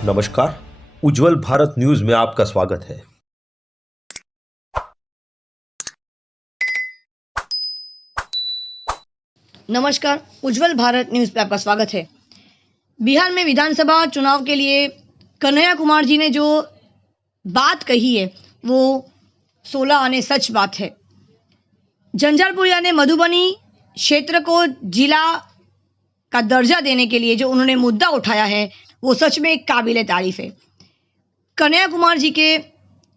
नमस्कार, उज्जवल भारत न्यूज में आपका स्वागत है। नमस्कार, उज्जवल भारत न्यूज पे आपका स्वागत है। बिहार में विधानसभा चुनाव के लिए कन्हैया कुमार जी ने जो बात कही है वो 16 आने सच बात है। झंझारपुर यानी मधुबनी क्षेत्र को जिला का दर्जा देने के लिए जो उन्होंने मुद्दा उठाया है वो सच में काबिले तारीफ है। कन्हैया कुमार जी के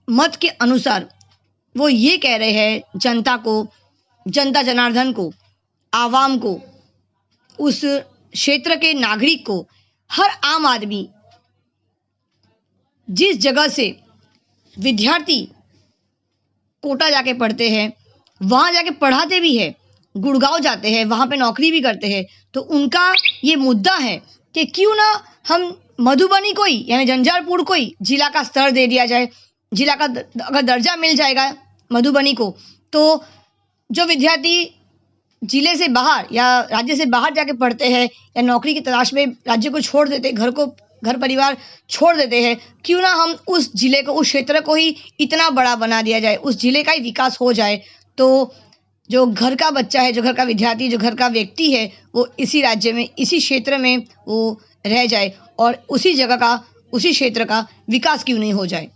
मत के अनुसार वो ये कह रहे हैं जनता को, जनता जनार्दन को, आवाम को, उस क्षेत्र के नागरिक को, हर आम आदमी जिस जगह से विद्यार्थी कोटा जाके पढ़ते हैं, वहाँ जाके पढ़ाते भी है, गुड़गांव जाते हैं, वहाँ पे नौकरी भी करते हैं, तो उनका ये मुद्दा है कि क्यों ना हम मधुबनी को ही यानी झंझारपुर को ही जिला का स्तर दे दिया जाए। जिला का अगर दर्जा मिल जाएगा मधुबनी को, तो जो विद्यार्थी जिले से बाहर या राज्य से बाहर जाके पढ़ते हैं या नौकरी की तलाश में राज्य को छोड़ देते, घर परिवार छोड़ देते हैं, क्यों ना हम उस जिले को, उस क्षेत्र को ही इतना बड़ा बना दिया जाए, उस जिले का ही विकास हो जाए, तो जो घर का बच्चा है, जो घर का विद्यार्थी, जो घर का व्यक्ति है, वो इसी राज्य में, इसी क्षेत्र में वो रह जाए और उसी जगह का, उसी क्षेत्र का विकास क्यों नहीं हो जाए।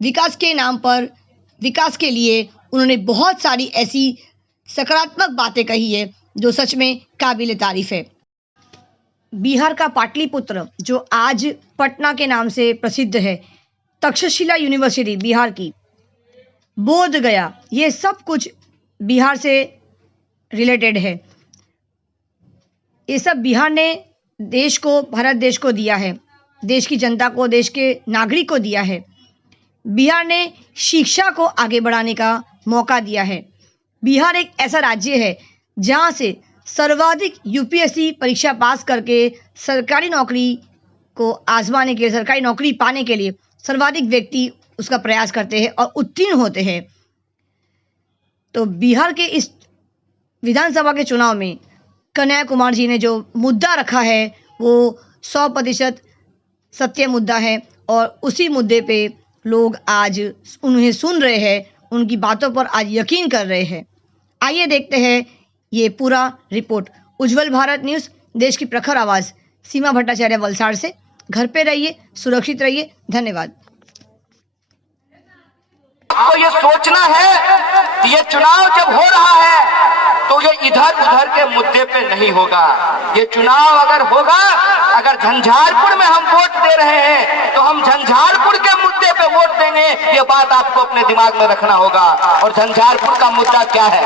विकास के नाम पर, विकास के लिए उन्होंने बहुत सारी ऐसी सकारात्मक बातें कही है जो सच में काबिले तारीफ है। बिहार का पाटलिपुत्र जो आज पटना के नाम से प्रसिद्ध है, तक्षशिला यूनिवर्सिटी बिहार की, बोध गया, ये सब कुछ बिहार से रिलेटेड है। ये सब बिहार ने देश को, भारत देश को दिया है, देश की जनता को, देश के नागरिक को दिया है। बिहार ने शिक्षा को आगे बढ़ाने का मौका दिया है। बिहार एक ऐसा राज्य है जहां से सर्वाधिक यूपीएससी परीक्षा पास करके सरकारी नौकरी को आजमाने के लिए, सरकारी नौकरी पाने के लिए सर्वाधिक व्यक्ति उसका प्रयास करते हैं और उत्तीर्ण होते हैं। तो बिहार के इस विधानसभा के चुनाव में कन्हैया कुमार जी ने जो मुद्दा रखा है वो 100% सत्य मुद्दा है और उसी मुद्दे पे लोग आज उन्हें सुन रहे हैं, उनकी बातों पर आज यकीन कर रहे हैं। आइए देखते हैं ये पूरा रिपोर्ट। उज्जवल भारत न्यूज़, देश की प्रखर आवाज़, सीमा भट्टाचार्य, वलसाड़ से। घर पे रहिए, सुरक्षित रहिए। धन्यवाद। आपको ये सोचना है कि ये चुनाव जब हो रहा है तो ये इधर उधर के मुद्दे पे नहीं होगा। ये चुनाव अगर होगा, अगर झंझारपुर में हम वोट दे रहे हैं तो हम झंझारपुर के मुद्दे पे वोट देंगे। ये बात आपको अपने दिमाग में रखना होगा। और झंझारपुर का मुद्दा क्या है?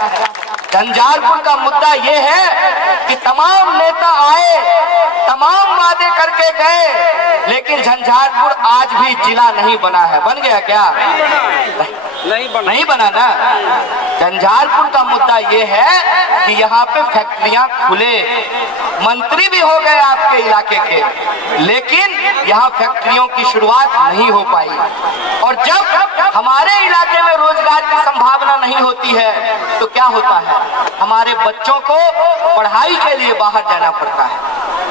झंझारपुर का मुद्दा ये है कि तमाम नेता आए, तमाम वादे करके गए, लेकिन झंझारपुर आज भी जिला नहीं बना है। बन गया क्या? नहीं बना ना। झंझारपुर का मुद्दा ये है कि यहाँ पे फैक्ट्रियां खुले, मंत्री भी हो गए आपके इलाके के, लेकिन यहाँ फैक्ट्रियों की शुरुआत नहीं हो पाई। और जब हमारे इलाके में रोजगार की संभावना नहीं होती है तो क्या होता है? हमारे बच्चों को पढ़ाई के लिए बाहर जाना पड़ता है,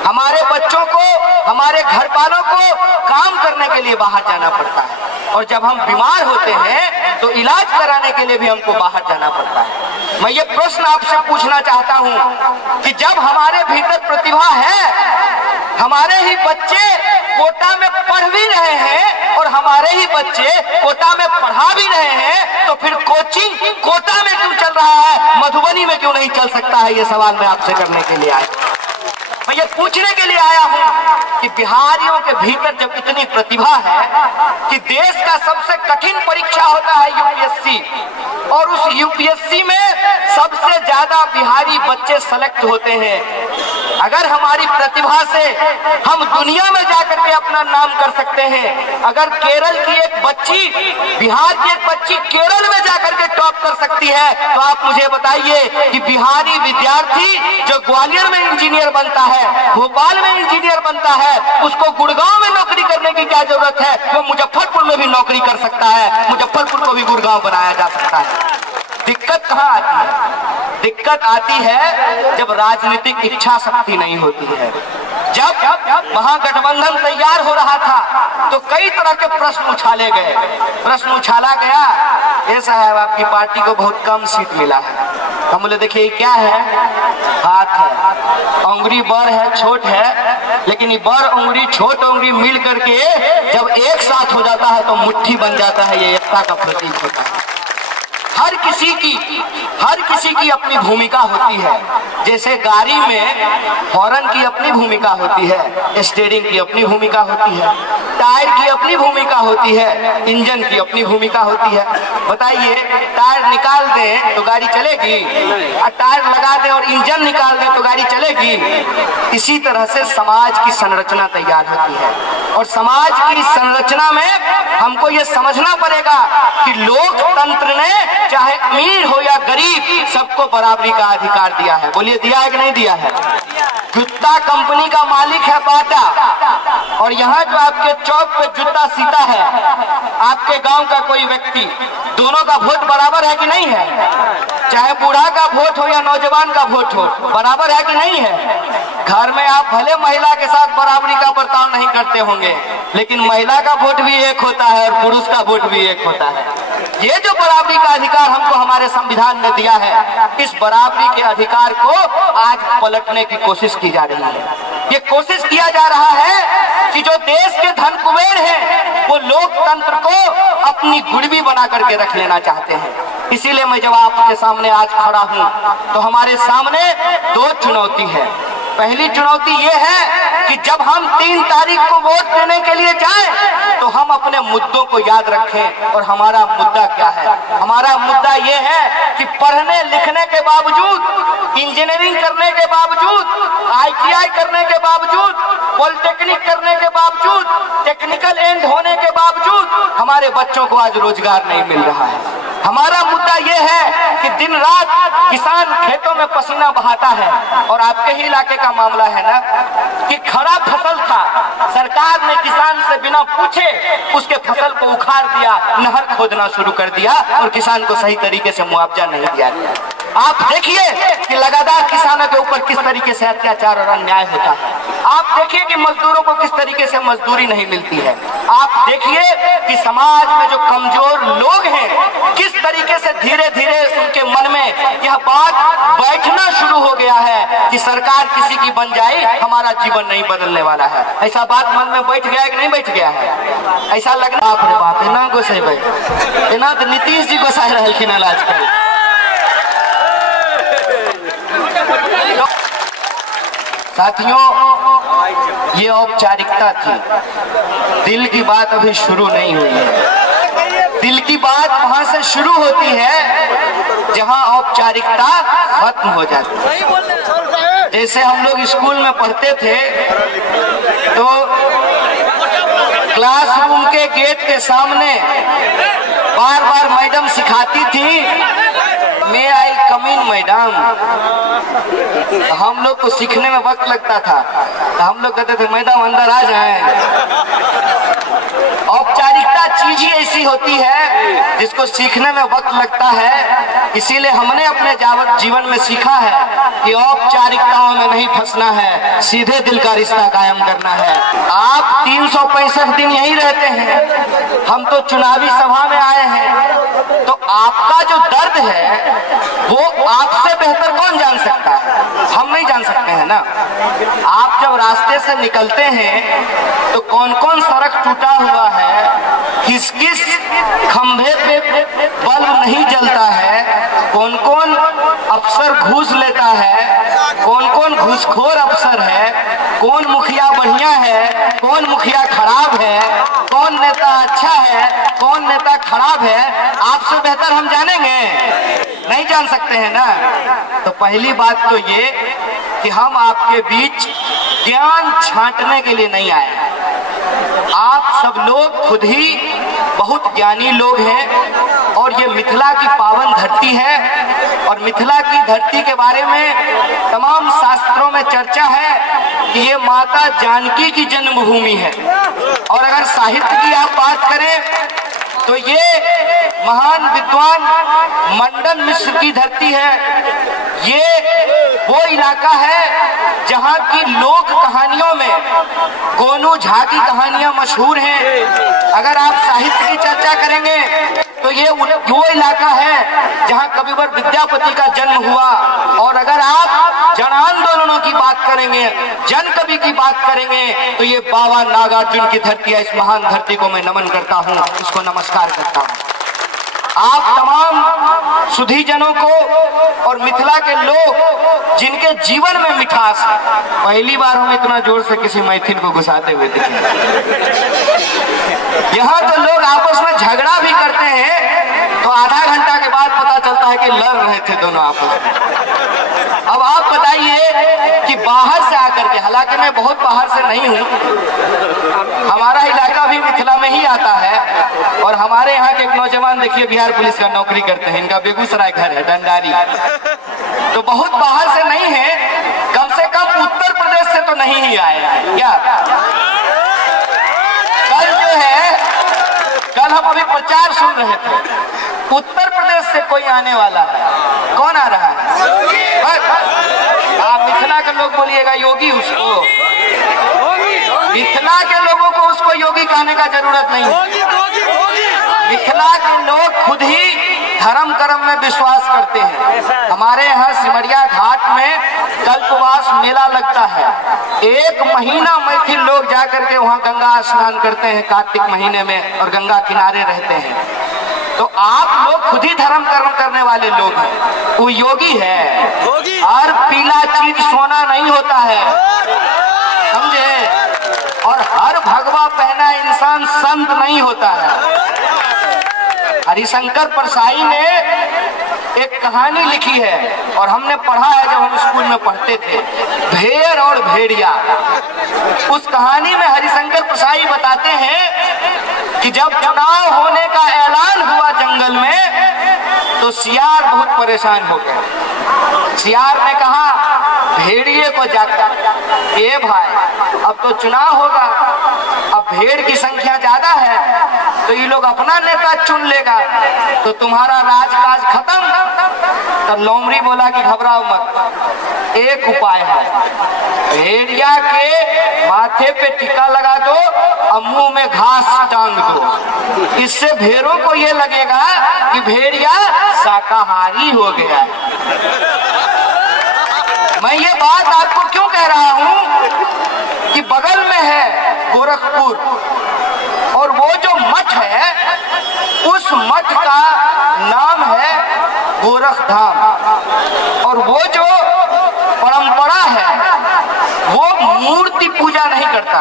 हमारे बच्चों को, हमारे घर वालों को काम करने के लिए बाहर जाना पड़ता है। और जब हम बीमार होते हैं तो इलाज कराने के लिए भी हमको बाहर जाना पड़ता है। मैं ये प्रश्न आपसे पूछना चाहता हूँ कि जब हमारे भीतर प्रतिभा है, हमारे ही बच्चे कोटा में पढ़ भी रहे हैं और हमारे ही बच्चे कोटा में पढ़ा भी रहे हैं, तो फिर कोचिंग कोटा में क्यों चल रहा है, मधुबनी में क्यों नहीं चल सकता है? ये सवाल मैं आपसे करने के लिए आया। मैं ये पूछने के लिए आया हूं कि बिहारियों के भीतर जब इतनी प्रतिभा है कि देश का सबसे कठिन परीक्षा होता है यूपीएससी, और उस यूपीएससी में सबसे ज्यादा बिहारी बच्चे सेलेक्ट होते हैं, अगर हमारी प्रतिभा से हम दुनिया में जाकर के अपना नाम कर सकते हैं, अगर केरल की एक बच्ची, बिहार की एक बच्ची केरल में जाकर के टॉप कर सकती है, तो आप मुझे बताइए कि बिहारी विद्यार्थी जो ग्वालियर में इंजीनियर बनता है, भोपाल में इंजीनियर बनता है, उसको गुड़गांव में नौकरी करने की क्या जरूरत है? वो मुजफ्फरपुर में भी नौकरी कर सकता है, मुजफ्फरपुर को भी गुड़गांव बनाया जा सकता है। दिक्कत कहाँ आती है? दिक्कत आती है जब राजनीतिक इच्छा शक्ति नहीं होती है। जब महागठबंधन तैयार हो रहा था तो कई तरह के प्रश्न उछाले गए। प्रश्न उछाला गया, ये साहब आपकी पार्टी को बहुत कम सीट मिला है। हम बोले देखिए क्या है, हाथ है, उंगली बड़ है छोट है, लेकिन ये बड़ उंगली छोट उंगली मिल करके जब एक साथ हो जाता है तो मुट्ठी बन जाता है। ये एकता का प्रतीक होता है। हर किसी की अपनी भूमिका होती है। जैसे गाड़ी में हॉर्न की अपनी भूमिका होती है, स्टीयरिंग की अपनी भूमिका होती है, टायर की अपनी भूमिका होती है, इंजन की अपनी भूमिका होती है। बताइए, टायर निकाल दें तो गाड़ी चलेगी, और टायर लगा दें और इंजन निकाल दें तो गाड़ी चलेगी। इसी तरह से समाज की संरचना तैयार होती है, और समाज की संरचना में हमको ये समझना पड़ेगा कि लोकतंत्र ने चाहे अमीर हो या गरीब सबको बराबरी का अधिकार दिया है। बोलिए दिया है कि नहीं दिया है? जूता कंपनी का मालिक है बाटा, और यहाँ जो आपके चौक पे जूता सीता है आपके गांव का कोई व्यक्ति, दोनों का वोट बराबर है कि नहीं है? चाहे बूढ़ा का वोट हो या नौजवान का वोट हो, बराबर है कि नहीं है? घर में आप भले महिला के साथ बराबरी का बर्ताव नहीं करते होंगे, लेकिन महिला का वोट भी एक होता है और पुरुष का वोट भी एक होता है। ये जो बराबरी का अधिकार हमको हमारे संविधान ने दिया है, इस बराबरी के अधिकार को आज पलटने की कोशिश की जा रही है। ये कोशिश किया जा रहा है कि जो देश के धन कुबेर हैं वो लोकतंत्र को अपनी गुड़बी बना करके रख लेना चाहते हैं। इसीलिए मैं जब आपके सामने आज खड़ा हूँ तो हमारे सामने दो चुनौती है। पहली चुनौती ये है कि जब हम 3 तारीख को वोट देने के लिए जाएं तो हम अपने मुद्दों को याद रखें। और हमारा मुद्दा क्या है? हमारा मुद्दा ये है कि पढ़ने लिखने के बावजूद, इंजीनियरिंग करने के बावजूद, ITI करने के बावजूद, पॉलिटेक्निक करने के बावजूद, टेक्निकल एंड होने के बावजूद हमारे बच्चों को आज रोजगार नहीं मिल रहा है। हमारा मुद्दा ये है कि दिन रात किसान खेतों में पसीना बहाता है, और आपके ही इलाके का मामला है ना कि खड़ा फसल था, सरकार ने किसान से बिना पूछे उसके फसल को उखाड़ दिया, नहर खोदना शुरू कर दिया और किसान को सही तरीके से मुआवजा नहीं दिया गया। आप देखिए कि लगातार किसानों के ऊपर किस तरीके से अत्याचार और अन्याय होता है। आप देखिए कि मजदूरों को किस तरीके से मजदूरी नहीं मिलती है। आप देखिए कि समाज में जो कमजोर लोग हैं किस तरीके से धीरे धीरे उनके मन में यह बात बैठना शुरू हो गया है कि सरकार किसी की बन जाए हमारा जीवन नहीं बदलने वाला है। ऐसा बात मन में बैठ गया है कि नहीं बैठ गया है? ऐसा लगना बाप रे बाप, इना गोसाई भाई, इना तो नीतीश जी गोसाई रहलखिन आजकल। साथियों, ये औपचारिकता थी, दिल की बात अभी शुरू नहीं हुई है। दिल की बात वहां से शुरू होती है जहां औपचारिकता खत्म हो जाती है। जैसे हम लोग स्कूल में पढ़ते थे तो क्लासरूम के गेट के सामने बार बार मैडम सिखाती थी, मे आई कम इन मैडम। हम लोग को सीखने में वक्त लगता था तो हम लोग कहते थे मैडम अंदर आ जाएं। औपचारिकता चीज ही ऐसी होती है जिसको सीखने में वक्त लगता है। इसीलिए हमने अपने जीवन में सीखा है कि औपचारिकताओं में नहीं फंसना है, सीधे दिल का रिश्ता कायम करना है। आप 365 दिन यहीं रहते हैं, हम तो चुनावी सभा में आए हैं, तो आपका जो दर्द है वो आपसे बेहतर कौन जान सकता है? हम नहीं जान सकते हैं ना। आप जब रास्ते से निकलते हैं तो कौन कौन सड़क टूटा हुआ है, किस किस खंभे पे बल्ब नहीं जलता है, कौन कौन अफसर घूस लेता है, कौन कौन घूसखोर अफसर है, कौन मुखिया बढ़िया है, कौन मुखिया खराब है, कौन नेता अच्छा है, कौन नेता खराब है, आपसे बेहतर हम जानेंगे? नहीं जान सकते हैं ना। तो पहली बात तो ये कि हम आपके बीच ज्ञान छांटने के लिए नहीं आए। आप सब लोग खुद ही बहुत ज्ञानी लोग हैं और ये मिथिला की पावन धरती है, और मिथिला की धरती के बारे में तमाम शास्त्रों में चर्चा है कि ये माता जानकी की जन्मभूमि है। और अगर साहित्य की आप बात करें तो ये महान विद्वान मंडन मिश्र की धरती है। ये वो इलाका है जहाँ की लोक कहानियों में गोनू झा की कहानियां मशहूर हैं। अगर आप साहित्य की चर्चा करेंगे तो ये वो इलाका है जहाँ कविवर विद्यापति का जन्म हुआ। और अगर आप जन आंदोलनों की बात करेंगे, जन कवि की बात करेंगे, तो ये बाबा नागार्जुन की धरती है। इस महान धरती को मैं नमन करता हूँ, इसको नमस्कार करता हूँ। आप तमाम सुधीजनों को और मिथिला के लोग जिनके जीवन में मिठास है, पहली बार हम इतना जोर से किसी मैथिल को घुसाते हुए दिखे। यहाँ तो लोग आपस में झगड़ा भी करते हैं तो आधा घंटा के बाद पता चलता है कि लड़ रहे थे दोनों आपस में। अब आप बताइए कि बाहर से आकर के, हालांकि मैं बहुत बाहर से नहीं हूँ, हमारा इलाका भी मिथिला में ही आता है। और हमारे यहाँ के एक नौजवान देखिए बिहार पुलिस का नौकरी करते हैं, इनका बेगूसराय घर है, डंडारी। तो बहुत बाहर से नहीं है, कम से कम उत्तर प्रदेश से तो नहीं ही आए हैं क्या? कल जो है, कल हम अभी प्रचार सुन रहे थे, उत्तर प्रदेश से कोई आने वाला है। कौन आ रहा है? आप मिथिला के लोग बोलिएगा योगी उसको। मिथिला के लोगों को उसको योगी कहने का जरूरत नहीं है। मिथिला के लोग खुद ही धर्म कर्म में विश्वास करते हैं। हमारे यहाँ सिमरिया घाट में कल्पवास मेला लगता है। 1 महीना मैथिल लोग जाकर के वहाँ गंगा स्नान करते हैं कार्तिक महीने में, और गंगा किनारे रहते हैं। तो आप लोग खुद ही धर्म कर्म करने वाले लोग हैं, वो योगी है। हर पीला चीज सोना नहीं होता है, समझे? और हर भगवा पहना इंसान संत नहीं होता है। हरिशंकर परसाई ने एक कहानी लिखी है और हमने पढ़ा है जब हम स्कूल में पढ़ते थे, भेड़ और भेड़िया। उस कहानी में हरिशंकर परसाई बताते हैं कि जब चुनाव होने का ऐलान हुआ जंगल में तो सियार बहुत परेशान हो गए। सियार ने कहा भेड़िए को जाकर, ए भाई अब तो चुनाव होगा, अब भेड़ की संख्या ज्यादा है तो ये लोग अपना नेता चुन लेगा तो तुम्हारा राजकाज खत्म। तब लोमड़ी बोला कि घबराओ मत, एक उपाय है, भेड़िया के माथे पे टीका लगा दो और मुंह में घास टांग दो। इससे भेड़ों को ये लगेगा कि भेड़िया शाकाहारी हो गया। मैं ये बात आपको क्यों कह रहा हूं कि बगल में है गोरखपुर, और वो जो मठ है उस मठ का नाम है गोरखधाम, और वो जो परंपरा है वो मूर्ति पूजा नहीं करता,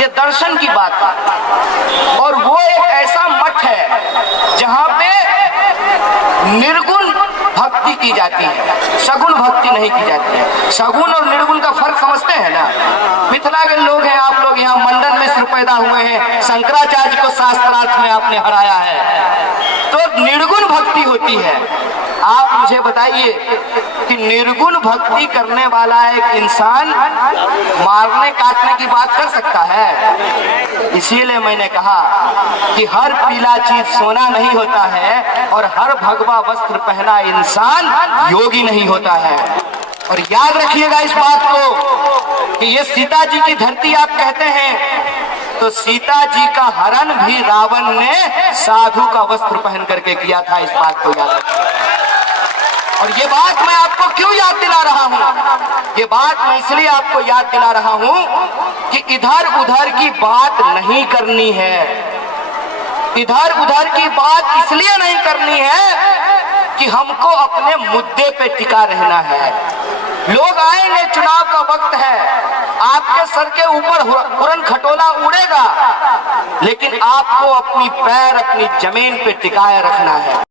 ये दर्शन की बात है। और वो एक ऐसा मठ है जहाँ पे निर्गुण भक्ति की जाती है, सगुण भक्ति नहीं की जाती है। सगुण और निर्गुण का फर्क समझते हैं ना? मिथिला के लोग हैं आप लोग, यहाँ मंडन मिश्र पैदा हुए हैं, शंकराचार्य को शास्त्रार्थ में आपने हराया है, तो निर्गुण भक्ति होती है। आप मुझे बताइए कि निर्गुण भक्ति करने वाला एक इंसान मारने काटने की बात कर सकता है? इसीलिए मैंने कहा कि हर पीला चीज सोना नहीं होता है और हर भगवा वस्त्र पहना इंसान योगी नहीं होता है। और याद रखिएगा इस बात को कि ये सीता जी की धरती आप कहते हैं, तो सीता जी का हरण भी रावण ने साधु का वस्त्र पहन करके किया था। इस बात को याद रखिए। और ये बात मैं आपको क्यों याद दिला रहा हूँ? ये बात मैं इसलिए आपको याद दिला रहा हूँ कि इधर उधर की बात नहीं करनी है। इधर उधर की बात इसलिए नहीं करनी है कि हमको अपने मुद्दे पे टिका रहना है। लोग आएंगे, चुनाव का वक्त है, आपके सर के ऊपर उड़न खटोला उड़ेगा, लेकिन आपको अपनी पैर अपनी जमीन पे टिकाए रखना है।